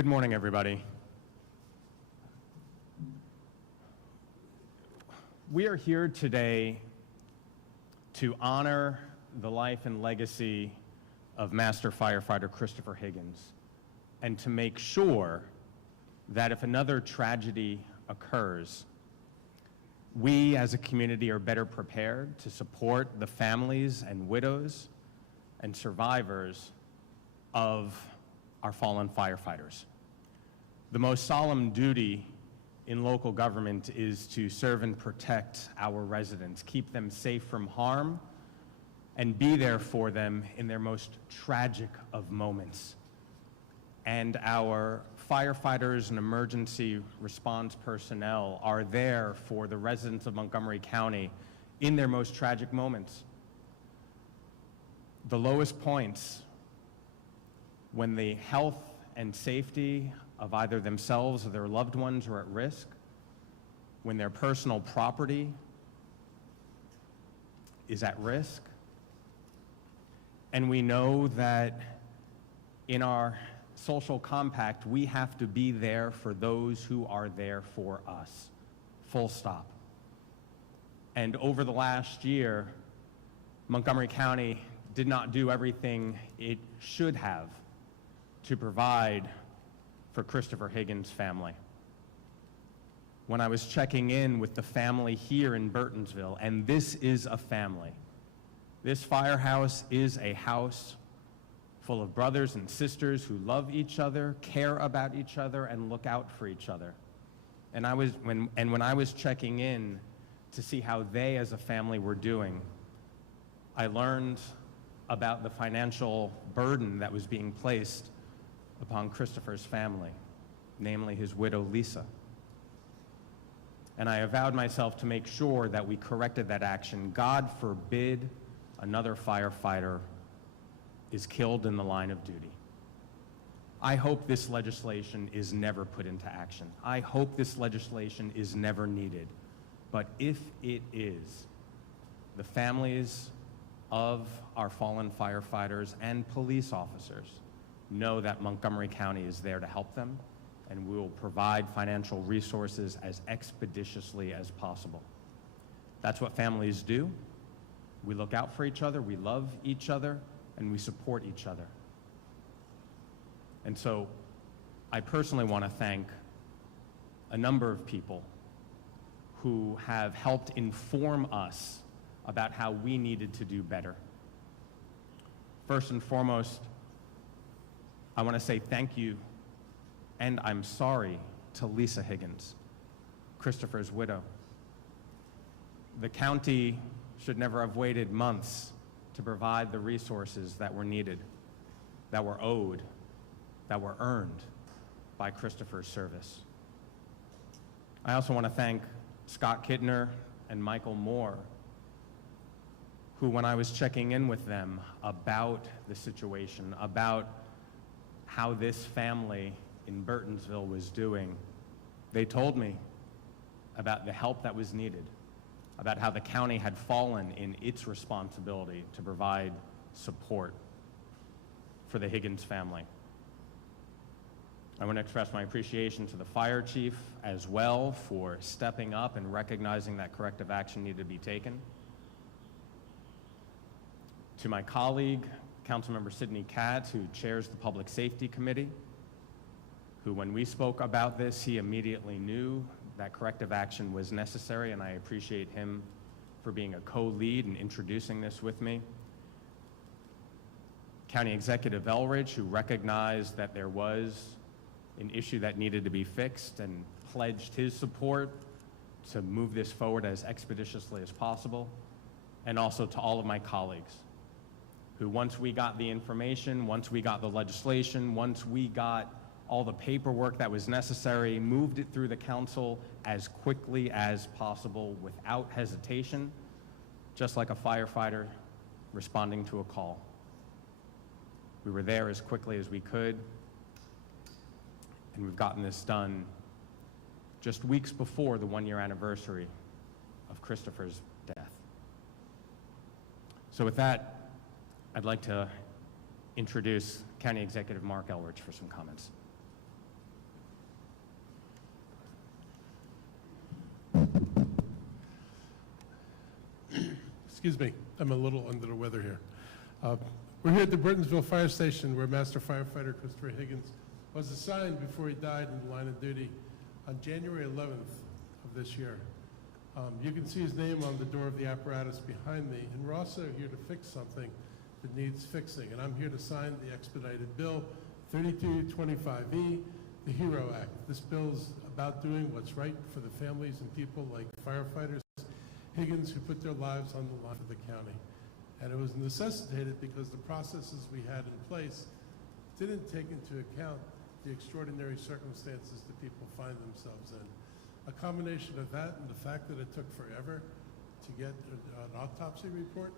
Good morning, everybody. We are here today to honor the life and legacy of Master Firefighter Christopher Higgins, and to make sure that if another tragedy occurs, we as a community are better prepared to support the families and widows and survivors of our fallen firefighters. The most solemn duty in local government is to serve and protect our residents, keep them safe from harm, and be there for them in their most tragic of moments. And our firefighters and emergency response personnel are there for the residents of Montgomery County in their most tragic moments. The lowest points, when the health and safety of either themselves or their loved ones are at risk, when their personal property is at risk. And we know that in our social compact, we have to be there for those who are there for us, full stop. And over the last year, Montgomery County did not do everything it should have to provide for Christopher Higgins' family. When I was checking in with the family here in Burtonsville, and this is a family. This firehouse is a house full of brothers and sisters who love each other, care about each other, and look out for each other. And when I was checking in to see how they as a family were doing, I learned about the financial burden that was being placed upon Christopher's family, namely his widow, Lisa. And I avowed myself to make sure that we corrected that action. God forbid another firefighter is killed in the line of duty. I hope this legislation is never put into action. I hope this legislation is never needed. But if it is, the families of our fallen firefighters and police officers know that Montgomery County is there to help them, and we will provide financial resources as expeditiously as possible. That's what families do. We look out for each other, we love each other, and we support each other. And so I personally want to thank a number of people who have helped inform us about how we needed to do better. First and foremost, I want to say thank you and I'm sorry to Lisa Higgins, Christopher's widow. The county should never have waited months to provide the resources that were needed, that were owed, that were earned by Christopher's service. I also want to thank Scott Kittner and Michael Moore, who, when I was checking in with them about the situation, about how this family in Burtonsville was doing, they told me about the help that was needed, about how the county had fallen in its responsibility to provide support for the Higgins family. I want to express my appreciation to the fire chief as well for stepping up and recognizing that corrective action needed to be taken. To my colleague, Councilmember Sidney Katz, who chairs the Public Safety Committee, who, when we spoke about this, he immediately knew that corrective action was necessary, and I appreciate him for being a co-lead and introducing this with me. County Executive Elrich, who recognized that there was an issue that needed to be fixed and pledged his support to move this forward as expeditiously as possible. And also to all of my colleagues, who, once we got the information, once we got the legislation, once we got all the paperwork that was necessary, moved it through the council as quickly as possible without hesitation, just like a firefighter responding to a call. We were there as quickly as we could, and we've gotten this done just weeks before the one-year anniversary of Christopher's death. So with that, I'd like to introduce County Executive Marc Elrich for some comments. Excuse me, I'm a little under the weather here. We're here at the Burtonsville Fire Station where Master Firefighter Christopher Higgins was assigned before he died in the line of duty on January 11th of this year. You can see his name on the door of the apparatus behind me, and we're also here to fix something that needs fixing, and I'm here to sign the expedited bill 3225E, the HERO Act. This bill is about doing what's right for the families and people like firefighters Higgins who put their lives on the line for the county. And it was necessitated because the processes we had in place didn't take into account the extraordinary circumstances that people find themselves in. A combination of that and the fact that it took forever to get an autopsy report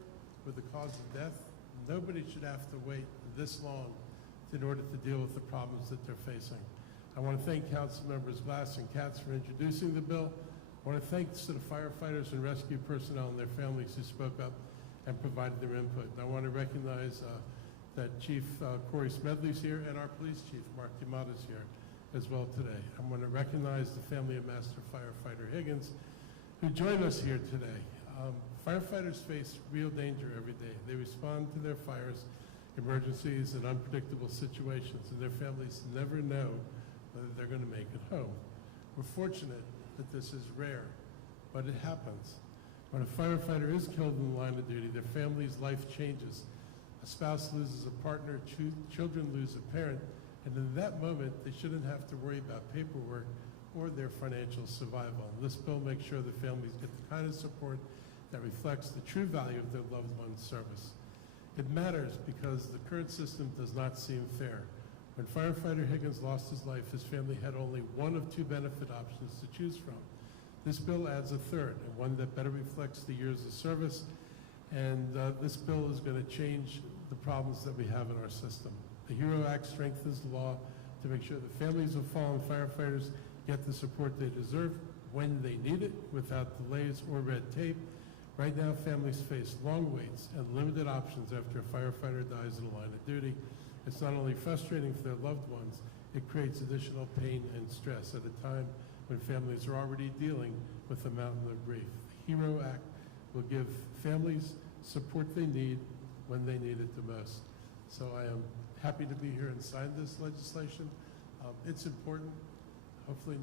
with the cause of death. Nobody should have to wait this long in order to deal with the problems that they're facing. I want to thank Council Members Glass and Katz for introducing the bill. I want to thank to the firefighters and rescue personnel and their families who spoke up and provided their input. And I want to recognize that Chief Corey Smedley's here and our police chief, Marc is here as well today. I want to recognize the family of Master Firefighter Higgins who joined us here today. Firefighters face real danger every day. They respond to their fires, emergencies, and unpredictable situations, and their families never know whether they're going to make it home. We're fortunate that this is rare, but it happens. When a firefighter is killed in the line of duty, their family's life changes. A spouse loses a partner, children lose a parent, and in that moment, they shouldn't have to worry about paperwork or their financial survival. And this bill makes sure the families get the kind of support that reflects the true value of their loved one's service. It matters because the current system does not seem fair. When firefighter Higgins lost his life, his family had only one of two benefit options to choose from. This bill adds a third, and one that better reflects the years of service, and this bill is going to change the problems that we have in our system. The HERO Act strengthens the law to make sure the families of fallen firefighters get the support they deserve when they need it without delays or red tape. Right now, families face long waits and limited options after a firefighter dies in the line of duty. It's not only frustrating for their loved ones, it creates additional pain and stress at a time when families are already dealing with a mountain of grief. The HERO Act will give families support they need when they need it the most. So I am happy to be here and sign this legislation. It's important. Hopefully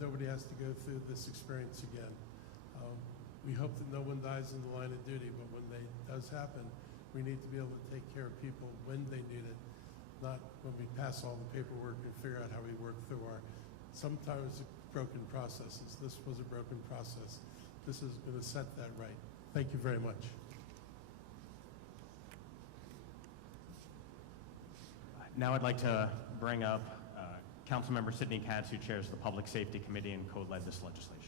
nobody has to go through this experience again. We hope that no one dies in the line of duty, but when it does happen, we need to be able to take care of people when they need it, not when we pass all the paperwork and figure out how we work through our sometimes broken processes. This was a broken process. This is going to set that right. Thank you very much. Now I'd like to bring up Councilmember Sidney Katz, who chairs the Public Safety Committee and co-led this legislation.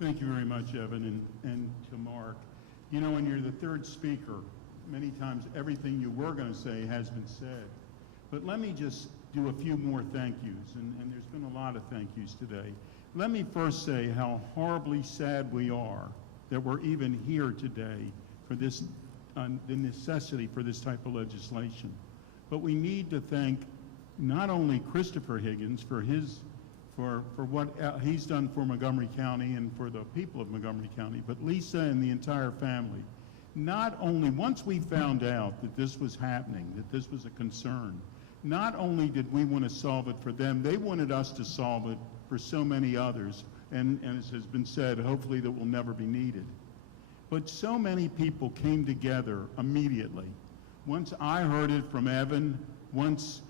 Thank you very much, Evan, and to Mark. You know, when you're the third speaker, many times everything you were going to say has been said. But let me just do a few more thank yous, and there's been a lot of thank yous today. Let me first say how horribly sad we are that we're even here today for this, the necessity for this type of legislation. But we need to thank not only Christopher Higgins for what he's done for Montgomery County and for the people of Montgomery County, but Lisa and the entire family. Not only, once we found out that this was happening, that this was a concern, not only did we want to solve it for them, they wanted us to solve it for so many others, and as has been said, hopefully that will never be needed. But so many people came together immediately. Once I heard it from Evan, once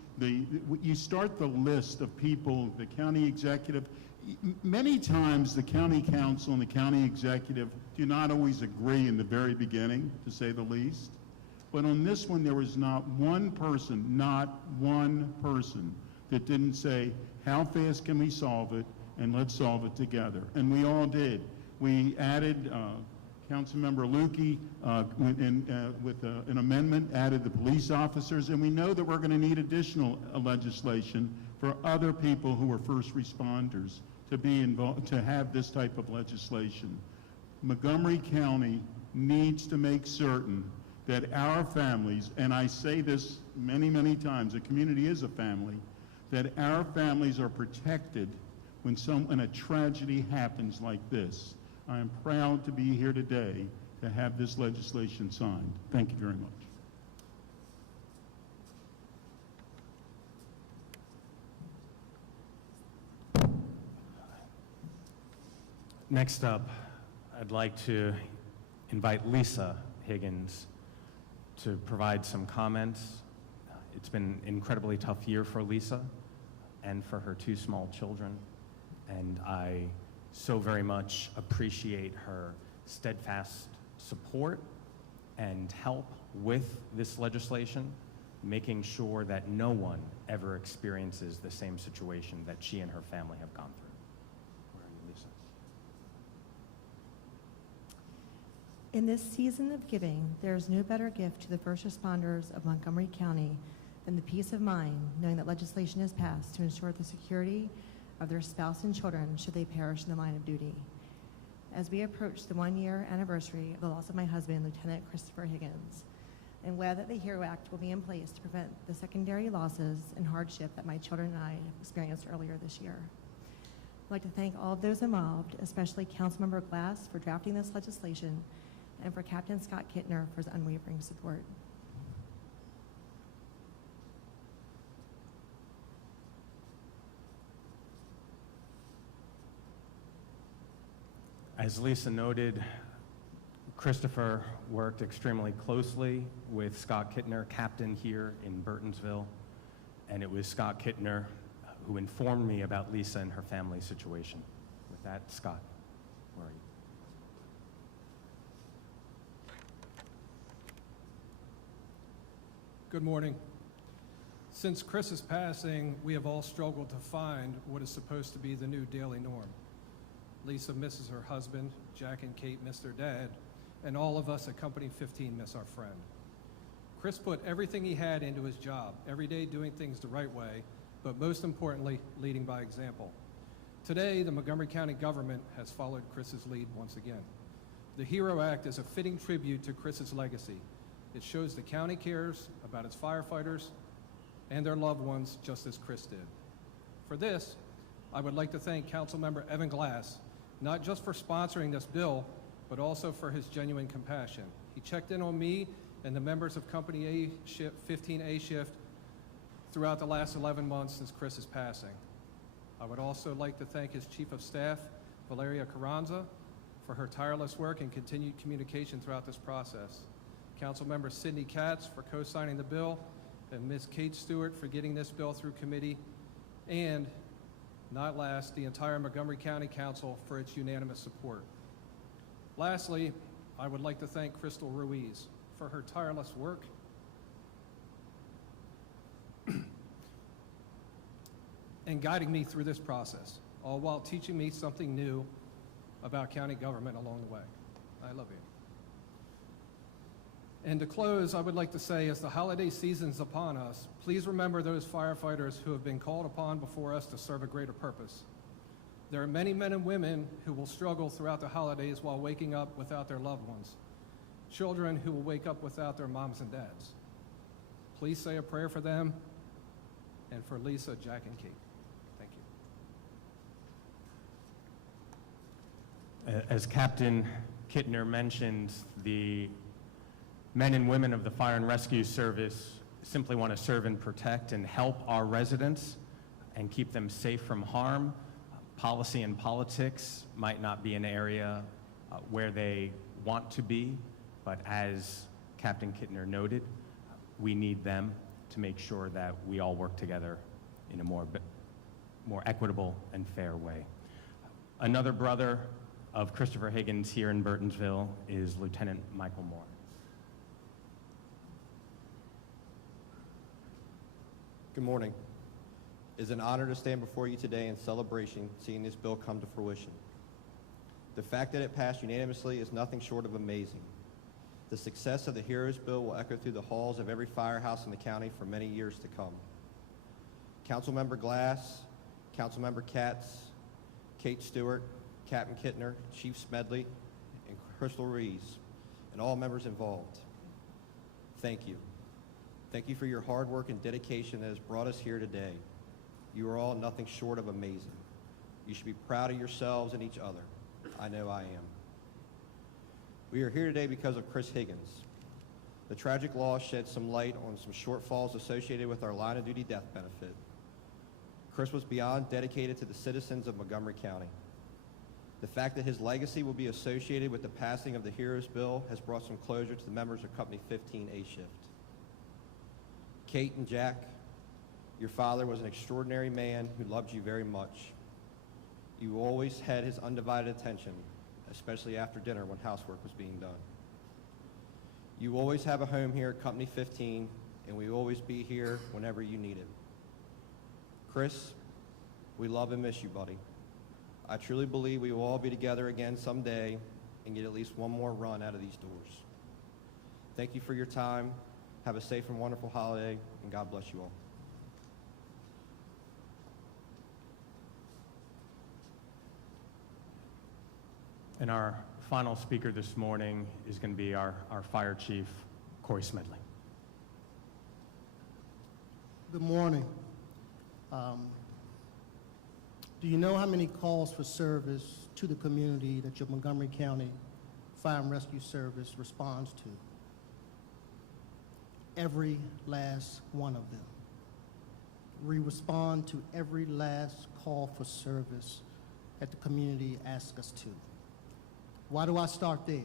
you start the list of people, the county executive, many times the county council and the county executive do not always agree in the very beginning, to say the least. But on this one, there was not one person that didn't say, how fast can we solve it, and let's solve it together. And we all did. We added, Councilmember Lukey, with an amendment, added the police officers, and we know that we're going to need additional legislation for other people who are first responders to be involved, to have this type of legislation. Montgomery County needs to make certain that our families, and I say this many, many times, the community is a family, that our families are protected when a tragedy happens like this. I am proud to be here today to have this legislation signed. Thank you very much. Next up, I'd like to invite Lisa Higgins to provide some comments. It's been an incredibly tough year for Lisa and for her two small children, and I so very much appreciate her steadfast support and help with this legislation, making sure that no one ever experiences the same situation that she and her family have gone through. Where are you, Lisa? In this season of giving, there is no better gift to the first responders of Montgomery County than the peace of mind knowing that legislation is passed to ensure the security of their spouse and children should they perish in the line of duty. As we approach the one-year anniversary of the loss of my husband, Lieutenant Christopher Higgins, I'm glad that the HERO Act will be in place to prevent the secondary losses and hardship that my children and I have experienced earlier this year. I'd like to thank all of those involved, especially Councilmember Glass for drafting this legislation and for Captain Scott Kittner for his unwavering support. As Lisa noted, Christopher worked extremely closely with Scott Kittner, captain here in Burtonsville, and it was Scott Kittner who informed me about Lisa and her family situation. With that, Scott, where are you? Good morning. Since Chris's passing, we have all struggled to find what is supposed to be the new daily norm. Lisa misses her husband, Jack and Kate miss their dad, and all of us at Company 15 miss our friend. Chris put everything he had into his job, every day doing things the right way, but most importantly, leading by example. Today, the Montgomery County government has followed Chris's lead once again. The HERO Act is a fitting tribute to Chris's legacy. It shows the county cares about its firefighters and their loved ones just as Chris did. For this, I would like to thank Councilmember Evan Glass, not just for sponsoring this bill, but also for his genuine compassion. He checked in on me and the members of Company A shift, 15A shift throughout the last 11 months since Chris's passing. I would also like to thank his Chief of Staff, Valeria Carranza, for her tireless work and continued communication throughout this process. Councilmember Sidney Katz for co-signing the bill, and Ms. Kate Stewart for getting this bill through committee, and not last, the entire Montgomery County Council for its unanimous support. Lastly, I would like to thank Crystal Ruiz for her tireless work and guiding me through this process, all while teaching me something new about county government along the way. I love you. And to close, I would like to say, as the holiday season's upon us, please remember those firefighters who have been called upon before us to serve a greater purpose. There are many men and women who will struggle throughout the holidays while waking up without their loved ones. Children who will wake up without their moms and dads. Please say a prayer for them and for Lisa, Jack, and Kate. Thank you. As Captain Kittner mentioned, the men and women of the Fire and Rescue Service simply want to serve and protect and help our residents and keep them safe from harm. Policy and politics might not be an area where they want to be, but as Captain Kittner noted, we need them to make sure that we all work together in a more equitable and fair way. Another brother of Christopher Higgins here in Burtonsville is Lieutenant Michael Moore. Good morning. It is an honor to stand before you today in celebration seeing this bill come to fruition. The fact that it passed unanimously is nothing short of amazing. The success of the HEROES bill will echo through the halls of every firehouse in the county for many years to come. Councilmember Glass, Councilmember Katz, Kate Stewart, Captain Kittner, Chief Smedley, and Crystal Ruiz, and all members involved, thank you. Thank you for your hard work and dedication that has brought us here today. You are all nothing short of amazing. You should be proud of yourselves and each other. I know I am. We are here today because of Chris Higgins. The tragic loss shed some light on some shortfalls associated with our line of duty death benefit. Chris was beyond dedicated to the citizens of Montgomery County. The fact that his legacy will be associated with the passing of the Heroes Bill has brought some closure to the members of Company 15A Shift. Kate and Jack, your father was an extraordinary man who loved you very much. You always had his undivided attention, especially after dinner when housework was being done. You always have a home here at Company 15, and we will always be here whenever you need it. Chris, we love and miss you, buddy. I truly believe we will all be together again someday and get at least one more run out of these doors. Thank you for your time. Have a safe and wonderful holiday, and God bless you all. And our final speaker this morning is going to be our fire chief, Corey Smedley. Good morning. Do you know how many calls for service to the community that your Montgomery County Fire and Rescue Service responds to? Every last one of them. We respond to every last call for service that the community asks us to. Why do I start there?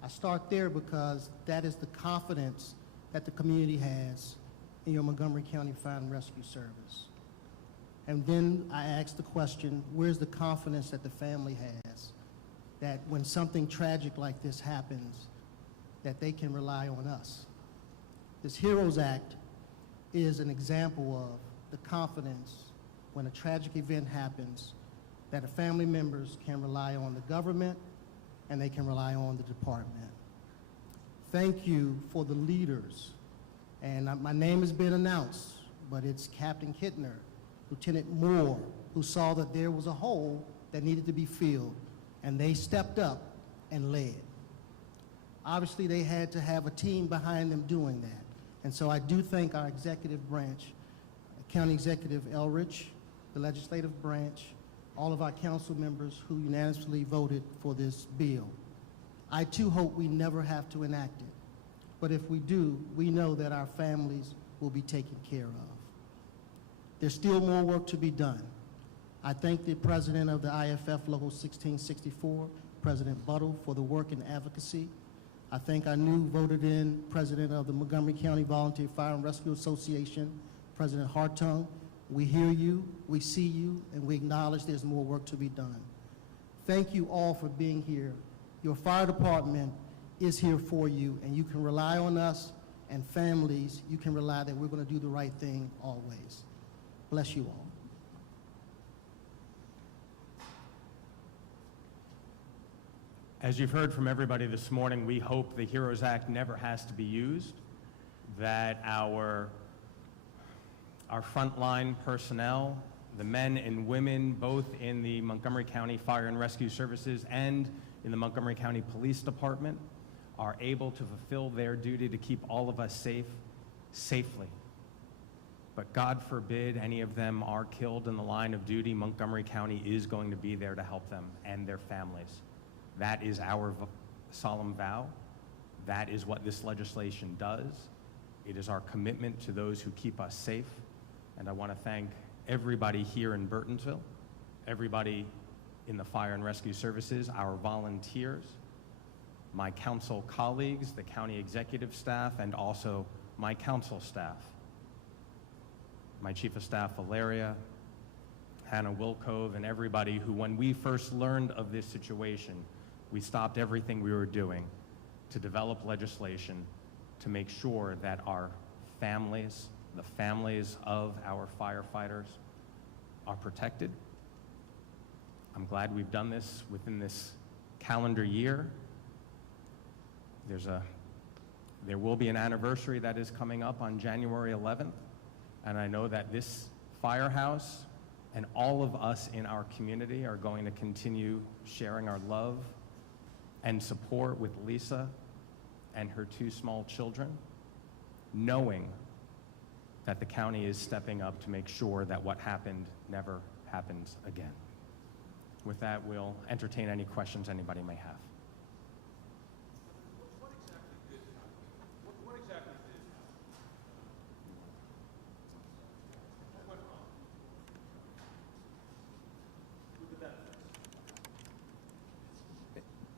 I start there because that is the confidence that the community has in your Montgomery County Fire and Rescue Service. And then I ask the question, where's the confidence that the family has that when something tragic like this happens, that they can rely on us? This HEROES Act is an example of the confidence when a tragic event happens that the family members can rely on the government and they can rely on the department. Thank you for the leaders. And my name has been announced, but it's Captain Kittner, Lieutenant Moore, who saw that there was a hole that needed to be filled, and they stepped up and led. Obviously, they had to have a team behind them doing that. And so I do thank our executive branch, County Executive Elrich, the legislative branch, all of our council members who unanimously voted for this bill. I too hope we never have to enact it. But if we do, we know that our families will be taken care of. There's still more work to be done. I thank the president of the IFF Local 1664, President Buttle, for the work and advocacy. I thank our new voted-in president of the Montgomery County Volunteer Fire and Rescue Association, President Hartung. We hear you, we see you, and we acknowledge there's more work to be done. Thank you all for being here. Your fire department is here for you, and you can rely on us, and families, you can rely that we're going to do the right thing always. Bless you all. As you've heard from everybody this morning, we hope the HEROES Act never has to be used, that our frontline personnel, the men and women, both in the Montgomery County Fire and Rescue Services and in the Montgomery County Police Department, are able to fulfill their duty to keep all of us safe, safely. But God forbid any of them are killed in the line of duty, Montgomery County is going to be there to help them and their families. That is our solemn vow. That is what this legislation does. It is our commitment to those who keep us safe. And I want to thank everybody here in Burtonsville, everybody in the Fire and Rescue Services, our volunteers, my council colleagues, the county executive staff, and also my council staff. My Chief of Staff, Valeria, Hannah Wilcove, and everybody who, when we first learned of this situation, we stopped everything we were doing to develop legislation to make sure that our families, the families of our firefighters, are protected. I'm glad we've done this within this calendar year. There will be an anniversary that is coming up on January 11th. And I know that this firehouse and all of us in our community are going to continue sharing our love and support with Lisa and her 2 small children, knowing that the county is stepping up to make sure that what happened never happens again. With that, we'll entertain any questions anybody may have.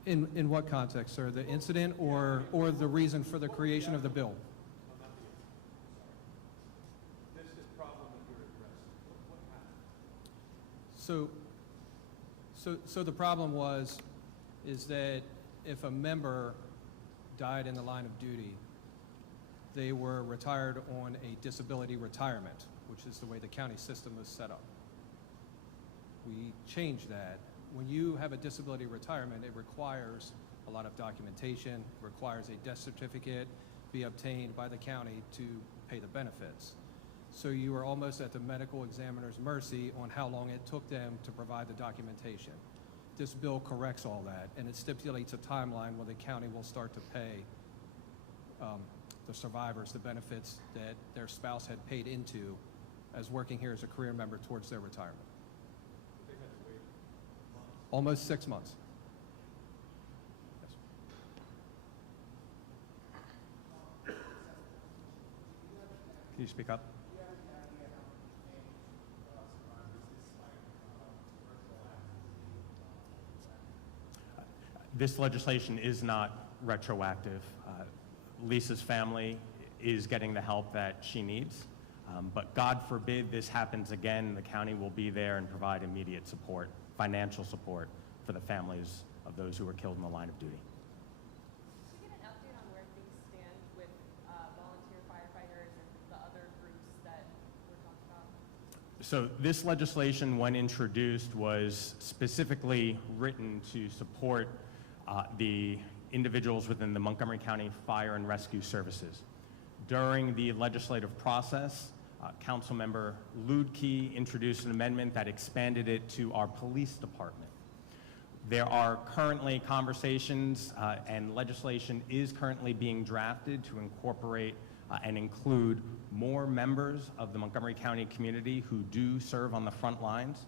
In what context, sir? The incident or the reason for the creation of the bill? So the problem is that if a member died in the line of duty, they were retired on a disability retirement, which is the way the county system was set up. We changed that. When you have a disability retirement, it requires a lot of documentation, requires a death certificate be obtained by the county to pay the benefits. So you are almost at the medical examiner's mercy on how long it took them to provide the documentation. This bill corrects all that, and it stipulates a timeline when the county will start to pay the survivors the benefits that their spouse had paid into as working here as a career member towards their retirement. Almost 6 months. Yes. Can you speak up? This legislation is not retroactive. Lisa's family is getting the help that she needs, but God forbid this happens again, the county will be there and provide immediate support, financial support for the families of those who were killed in the line of duty. Can we get an update on where things stand with volunteer firefighters and the other groups that we're talking about? So this legislation, when introduced, was specifically written to support the individuals within the Montgomery County Fire and Rescue Services. During the legislative process, Councilmember Ludke introduced an amendment that expanded it to our police department. There are currently conversations and legislation is currently being drafted to incorporate and include more members of the Montgomery County community who do serve on the front lines.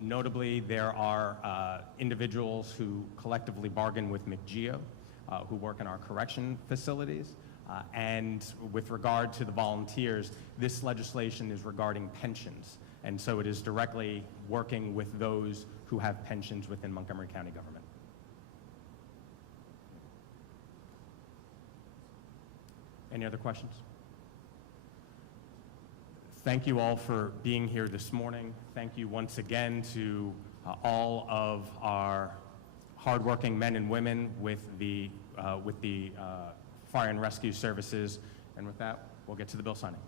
Notably, there are individuals who collectively bargain with McGeo, who work in our correction facilities. And with regard to the volunteers, this legislation is regarding pensions. And so it is directly working with those who have pensions within Montgomery County government. Any other questions? Thank you all for being here this morning. Thank you once again to all of our hardworking men and women with the Fire and Rescue Services. And with that, we'll get to the bill signing.